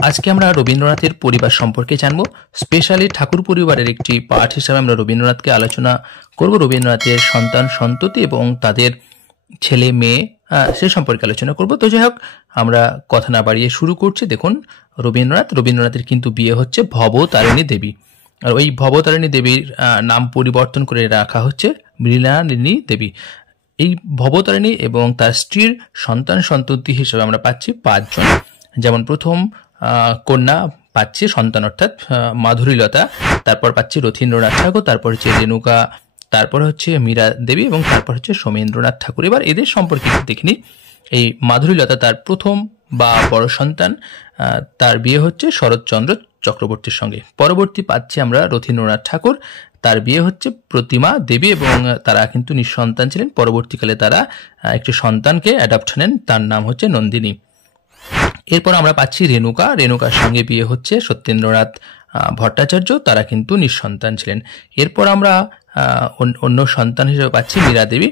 আজকে আমরা রবীন্দ্রনাথের পরিবার সম্পর্কে জানবো। স্পেশালি ঠাকুর পরিবারের একটি পার্ট হিসাবে আমরা রবীন্দ্রনাথকে আলোচনা করব। রবীন্দ্রনাথের সন্তান সন্ততি এবং তাদের ছেলে মেয়ে সে সম্পর্কে আলোচনা করব। তো যাই হোক, আমরা কথা না বাড়িয়ে শুরু করছি। দেখুন, রবীন্দ্রনাথের কিন্তু বিয়ে হচ্ছে ভবতারিণী দেবী, আর ওই ভবতারিণী দেবীর নাম পরিবর্তন করে রাখা হচ্ছে মৃণালিনী দেবী। এই ভবতারিণী এবং তার স্ত্রীর সন্তান সন্ততি হিসেবে আমরা পাচ্ছি 5 জন। যেমন প্রথম কন্যা পাচ্ছি সন্তান অর্থাৎ মাধুরীলতা, তারপর পাচ্ছি রথীন্দ্রনাথ ঠাকুর, তারপর হচ্ছে রেণুকা, তারপর হচ্ছে মীরা দেবী এবং তারপর হচ্ছে সোমেন্দ্রনাথ ঠাকুর। এবার এদের সম্পর্কে একটু দেখিনি। এই মাধুরীলতা তার প্রথম বা বড় সন্তান, তার বিয়ে হচ্ছে শরৎচন্দ্র চক্রবর্তীর সঙ্গে। পরবর্তী পাচ্ছি আমরা রথীন্দ্রনাথ ঠাকুর, তার বিয়ে হচ্ছে প্রতিমা দেবী এবং তারা কিন্তু নিঃসন্তান ছিলেন। পরবর্তীকালে তারা একটি সন্তানকে অ্যাডপ্ট নেন, তার নাম হচ্ছে নন্দিনী। এরপর আমরা পাচ্ছি রেণুকার সঙ্গে বিয়ে হচ্ছে সত্যেন্দ্রনাথ ভট্টাচার্য, তারা কিন্তু নিঃসন্তান ছিলেন। এরপর আমরা অন্য সন্তান হিসেবে পাচ্ছি মীরা দেবী,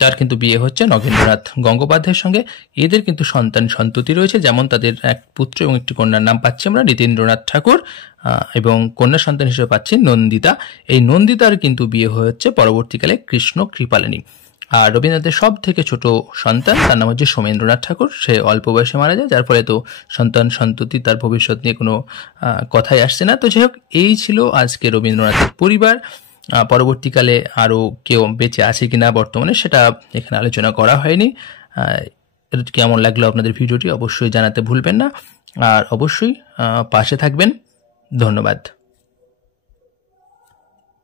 তার কিন্তু বিয়ে হচ্ছে নগেন্দ্রনাথ গঙ্গোপাধ্যায়ের সঙ্গে। এদের কিন্তু সন্তান সন্ততি রয়েছে, যেমন তাদের এক পুত্র এবং একটি কন্যার নাম পাচ্ছি আমরা নীতিন্দ্রনাথ ঠাকুর, এবং কন্যা সন্তান হিসেবে পাচ্ছি নন্দিতা। এই নন্দিতার কিন্তু বিয়ে হচ্ছে পরবর্তীকালে কৃষ্ণ কৃপালিনী। আর রবীন্দ্রনাথের সব থেকে ছোট সন্তান, তার নাম হচ্ছে সোমেন্দ্রনাথ ঠাকুর, সে অল্প বয়সে মারা যায়, যার ফলে তো সন্তান সন্ততি তার ভবিষ্যৎ নিয়ে কোনো কথাই আসছে না। তো যাই হোক, এই ছিল আজকে রবীন্দ্রনাথের পরিবার। পরবর্তীকালে আরও কেউ বেঁচে আছে কিনা বর্তমানে সেটা এখানে আলোচনা করা হয়নি। কেমন লাগলো আপনাদের ভিডিওটি অবশ্যই জানাতে ভুলবেন না, আর অবশ্যই পাশে থাকবেন। ধন্যবাদ।